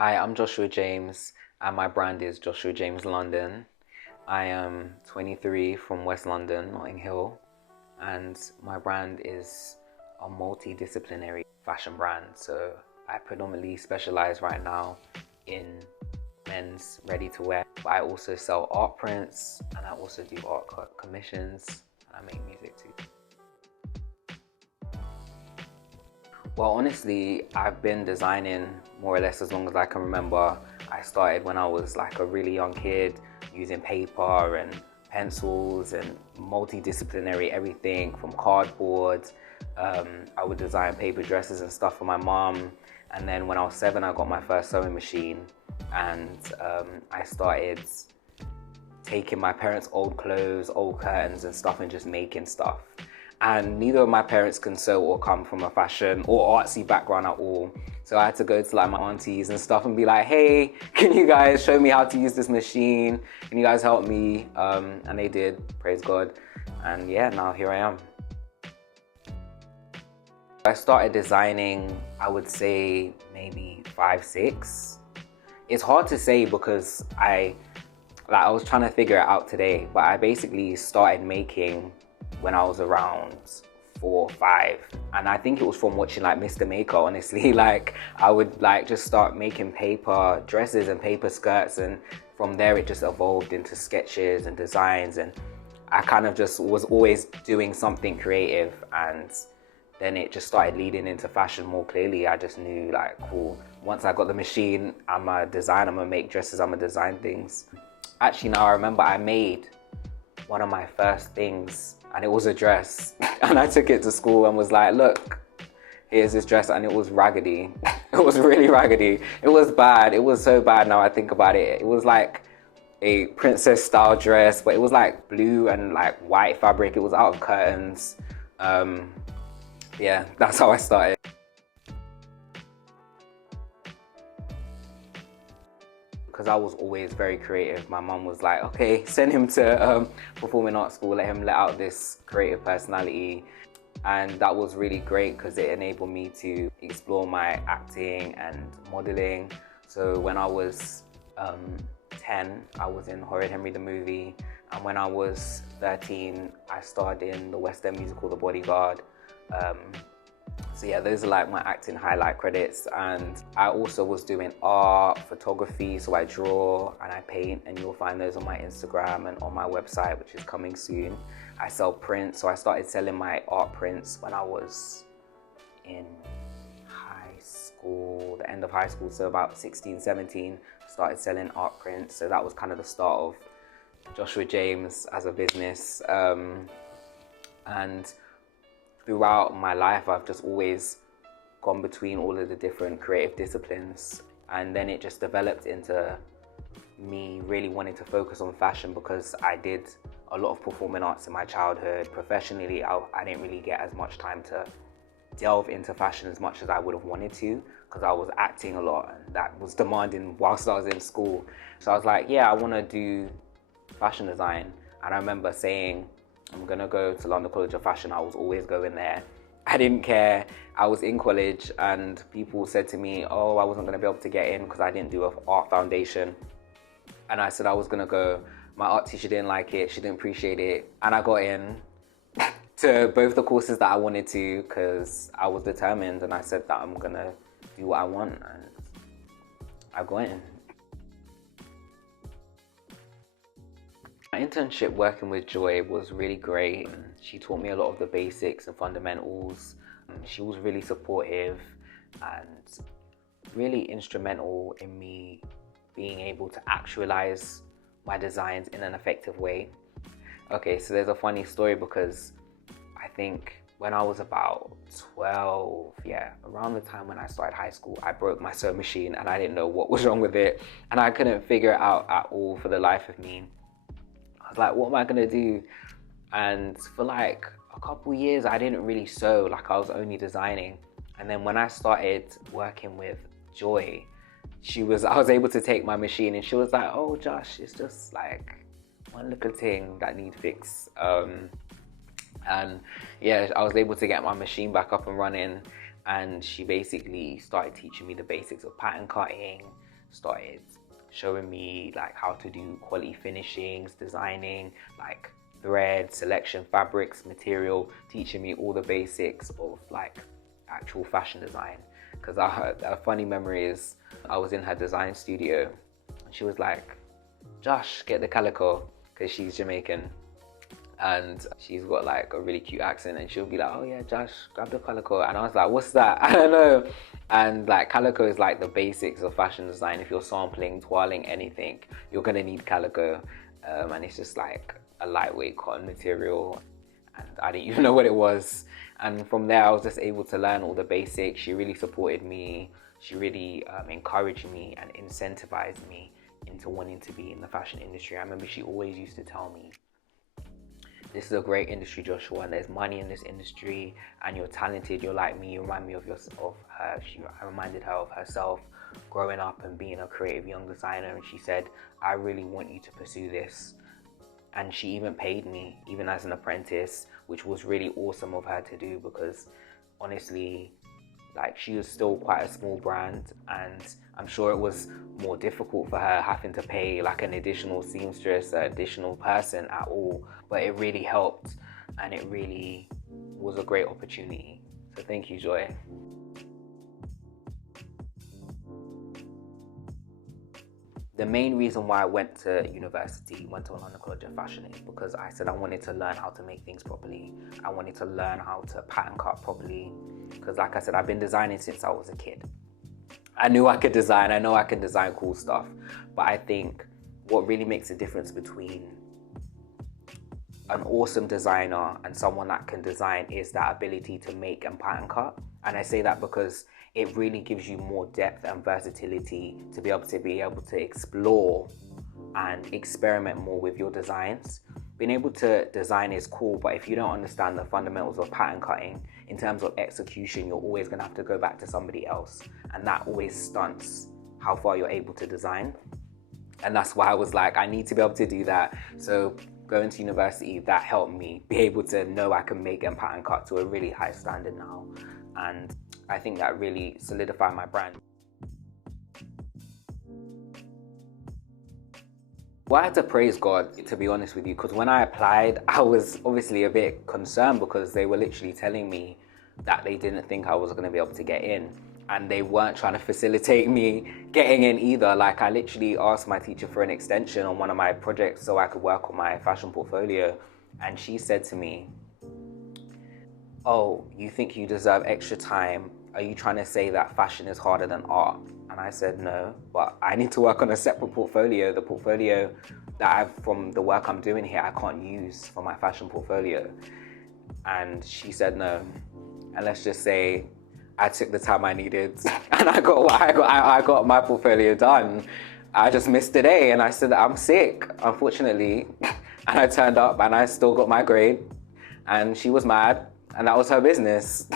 Hi, I'm Joshua James, and my brand is Joshua James London. I am 23 from West London, Notting Hill, and my brand is a multidisciplinary fashion brand. So I predominantly specialize right now in men's ready to wear, but I also sell art prints and I also do art commissions and I make music too. Well, honestly, I've been designing more or less as long as I can remember. I started when I was like a really young kid using paper and pencils and multidisciplinary everything from cardboard. I would design paper dresses and stuff for my mom. And then when I was 7, I got my first sewing machine and I started taking my parents' old clothes, old curtains and stuff and just making stuff. And neither of my parents can sew or come from a fashion or artsy background at all. So I had to go to like my aunties and stuff and be like, hey, can you guys show me how to use this machine? Can you guys help me? And they did, praise God. And yeah, now here I am. I started designing, I would say maybe 5, 6. It's hard to say because I was trying to figure it out today, but I basically started making when I was around 4 or 5, and I think it was from watching like Mr. Maker, honestly. Like I would like just start making paper dresses and paper skirts, and from there it just evolved into sketches and designs, and I kind of just was always doing something creative, and then it just started leading into fashion more clearly. I just knew like, cool, once I got the machine, I'm a designer, I'm gonna make dresses, I'm gonna design things. Actually, now I remember I made one of my first things and it was a dress and I took it to school and was like, look, here's this dress, and it was raggedy. It was really raggedy. It was bad. It was so bad now I think about it. It was like a princess style dress, but it was like blue and like white fabric. It was out of curtains. Yeah, that's how I started. Because I was always very creative, my mum was like, okay, send him to performing arts school, let him let out this creative personality. And that was really great because it enabled me to explore my acting and modeling. So when I was 10, I was in Horrid Henry the movie. And when I was 13, I starred in the West End musical, The Bodyguard. So yeah, those are like my acting highlight credits. And I also was doing art, photography, so I draw and I paint, and you'll find those on my Instagram and on my website, which is coming soon. I sell prints, so I started selling my art prints when I was in high school, the end of high school, so about 16, 17, started selling art prints. So that was kind of the start of Joshua James as a business. And throughout my life, I've just always gone between all of the different creative disciplines. And then it just developed into me really wanting to focus on fashion because I did a lot of performing arts in my childhood. Professionally, I didn't really get as much time to delve into fashion as much as I would have wanted to because I was acting a lot and that was demanding whilst I was in school. So I was like, yeah, I want to do fashion design. And I remember saying, I'm gonna go to London College of Fashion. I was always going there. I didn't care. I was in college and people said to me, oh, I wasn't gonna be able to get in because I didn't do an art foundation. And I said I was gonna go. My art teacher didn't like it, she didn't appreciate it. And I got in to both the courses that I wanted to because I was determined, and I said that I'm gonna do what I want, and I got in. My internship working with Joy was really great. She taught me a lot of the basics and fundamentals. She was really supportive and really instrumental in me being able to actualize my designs in an effective way. Okay, so there's a funny story because I think when I was about 12, yeah, around the time when I started high school, I broke my sewing machine and I didn't know what was wrong with it. And I couldn't figure it out at all for the life of me. I was like, what am I gonna do? And for like a couple years, I didn't really sew, like I was only designing. And then when I started working with Joy, I was able to take my machine and she was like, oh Josh, it's just like one little thing that needs fix. And yeah, I was able to get my machine back up and running, and she basically started teaching me the basics of pattern cutting, started showing me like how to do quality finishings, designing, like thread selection, fabrics, material, teaching me all the basics of like actual fashion design. Because a funny memory is I was in her design studio and she was like, Josh, get the calico, because she's Jamaican and she's got like a really cute accent, and she'll be like, oh yeah, Josh, grab the calico. And I was like, what's that? I don't know. And like calico is like the basics of fashion design. If you're sampling, toiling, anything, you're gonna need calico. And it's just like a lightweight cotton material, and I didn't even know what it was. And from there I was just able to learn all the basics. She really supported me. She really encouraged me and incentivized me into wanting to be in the fashion industry. I remember she always used to tell me, this is a great industry, Joshua, and there's money in this industry, and you're talented, you're like me. You remind me of her. I reminded her of herself growing up and being a creative young designer, and she said, I really want you to pursue this. And she even paid me, even as an apprentice, which was really awesome of her to do, because honestly, like, she was still quite a small brand, and I'm sure it was more difficult for her having to pay like an additional seamstress, an additional person at all. But it really helped, and it really was a great opportunity. So thank you, Joy. The main reason why I went to London College of Fashion, is because I said I wanted to learn how to make things properly. I wanted to learn how to pattern cut properly, because like I said, I've been designing since I was a kid. I knew I could design. I know I can design cool stuff. But I think what really makes a difference between an awesome designer and someone that can design is that ability to make and pattern cut. And I say that because it really gives you more depth and versatility to be able to explore and experiment more with your designs. Being able to design is cool, but if you don't understand the fundamentals of pattern cutting, in terms of execution, you're always going to have to go back to somebody else, and that always stunts how far you're able to design. And that's why I was like, I need to be able to do that. So going to university, that helped me be able to know I can make and pattern cut to a really high standard now. And I think that really solidified my brand. Well, I had to praise God, to be honest with you, because when I applied, I was obviously a bit concerned, because they were literally telling me that they didn't think I was going to be able to get in. And they weren't trying to facilitate me getting in either. Like, I literally asked my teacher for an extension on one of my projects so I could work on my fashion portfolio. And she said to me, oh, you think you deserve extra time? Are you trying to say that fashion is harder than art? And I said, no, but I need to work on a separate portfolio. The portfolio that from the work I'm doing here, I can't use for my fashion portfolio. And she said no. And let's just say I took the time I needed and I got my portfolio done. I just missed a day and I said, I'm sick, unfortunately. And I turned up and I still got my grade. And she was mad, and that was her business.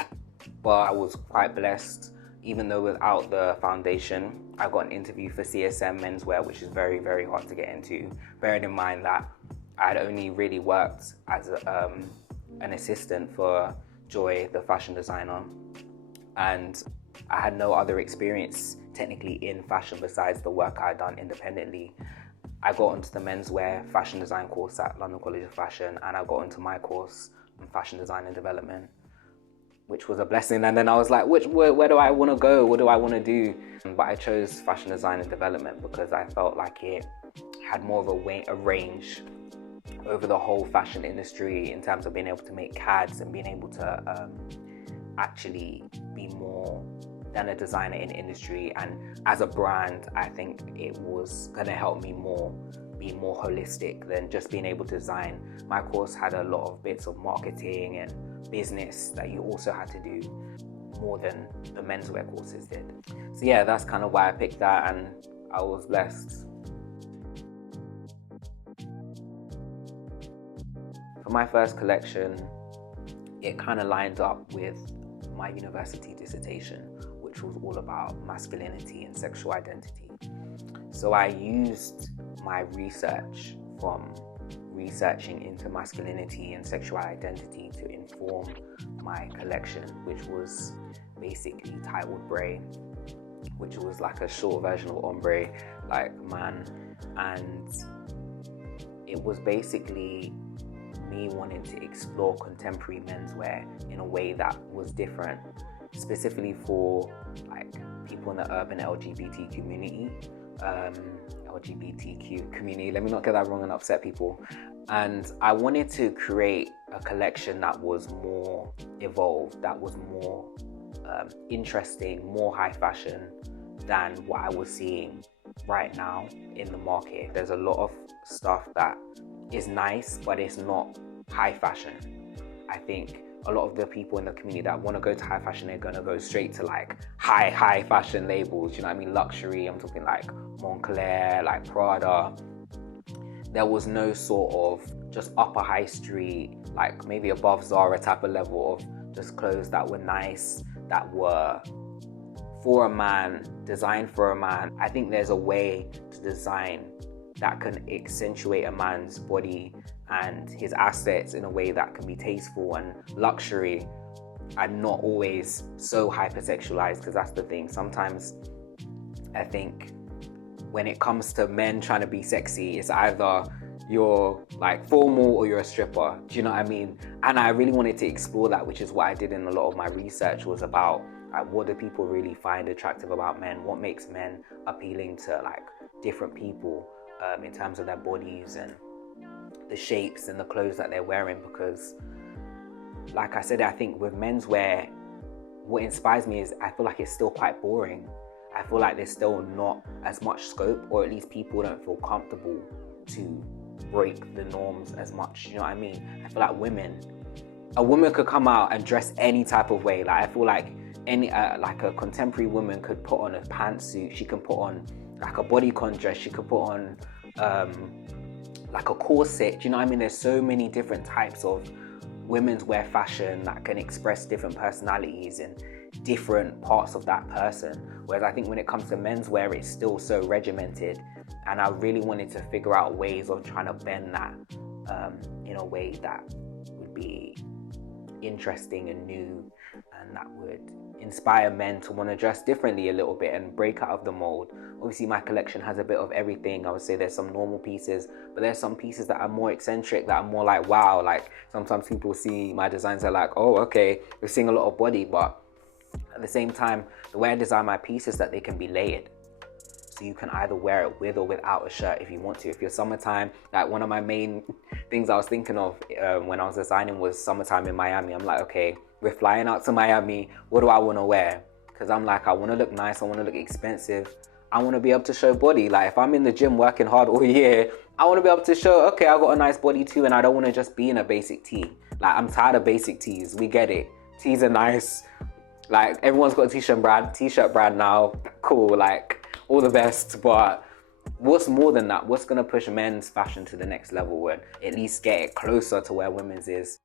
But I was quite blessed. Even though without the foundation, I got an interview for CSM Menswear, which is very, very hard to get into. Bearing in mind that I'd only really worked as an assistant for Joy, the fashion designer. And I had no other experience technically in fashion besides the work I'd done independently. I got onto the Menswear fashion design course at London College of Fashion, and I got onto my course in fashion design and development, which was a blessing. And then I was like, where do I want to go? What do I want to do? But I chose fashion design and development because I felt like it had more of a range over the whole fashion industry in terms of being able to make CADs and being able to actually be more than a designer in the industry. And as a brand, I think it was going to help me be more holistic than just being able to design. My course had a lot of bits of marketing and business that you also had to do more than the menswear courses did. So yeah, that's kind of why I picked that, and I was blessed. For my first collection, it kind of lined up with my university dissertation, which was all about masculinity and sexual identity. So I used my research from researching into masculinity and sexual identity to inform my collection, which was basically titled Bray. which was like a short version of ombre, like man. And it was basically me wanting to explore contemporary menswear in a way that was different, specifically for like people in the urban LGBTQ community. Let me not get that wrong and upset people. And I wanted to create a collection that was more evolved, that was more interesting, more high fashion than what I was seeing right now in the market. There's a lot of stuff that is nice, but it's not high fashion. I think a lot of the people in the community that want to go to high fashion, they're going to go straight to like high fashion labels, you know what I mean? Luxury, I'm talking like Moncler, like Prada. There was no sort of just upper high street, like maybe above Zara type of level of just clothes that were nice, that were for a man, designed for a man. I think there's a way to design that can accentuate a man's body and his assets in a way that can be tasteful and luxury and not always so hypersexualized, because that's the thing. Sometimes I think when it comes to men trying to be sexy, it's either you're like formal or you're a stripper. Do you know what I mean? And I really wanted to explore that, which is what I did in a lot of my research, was about like, what do people really find attractive about men? What makes men appealing to like different people in terms of their bodies and the shapes and the clothes that they're wearing? Because like I said, I think with menswear, what inspires me is I feel like it's still quite boring. I feel like there's still not as much scope, or at least people don't feel comfortable to break the norms as much. You know what I mean? I feel like a woman could come out and dress any type of way. Like I feel like like a contemporary woman could put on a pantsuit. She can put on like a bodycon dress. She could put on like a corset. Do you know what I mean? There's so many different types of women's wear fashion that can express different personalities and different parts of that person. Whereas I think when it comes to menswear, it's still so regimented, and I really wanted to figure out ways of trying to bend that in a way that would be interesting and new, and that would inspire men to want to dress differently a little bit and break out of the mold. Obviously my collection has a bit of everything. I would say there's some normal pieces, but there's some pieces that are more eccentric, that are more like wow. Like sometimes people see my designs, are like, oh okay, we're seeing a lot of body, but at the same time, the way I design my pieces, that they can be layered. So you can either wear it with or without a shirt if you want to. If you're summertime, like one of my main things I was thinking of when I was designing was summertime in Miami. I'm like, okay, we're flying out to Miami. What do I want to wear? Because I'm like, I want to look nice. I want to look expensive. I want to be able to show body. Like if I'm in the gym working hard all year, I want to be able to show, okay, I got a nice body too. And I don't want to just be in a basic tee. Like I'm tired of basic tees. We get it. Tees are nice. Like everyone's got a t-shirt brand now. Cool. Like all the best. But what's more than that? What's going to push men's fashion to the next level and at least get it closer to where women's is?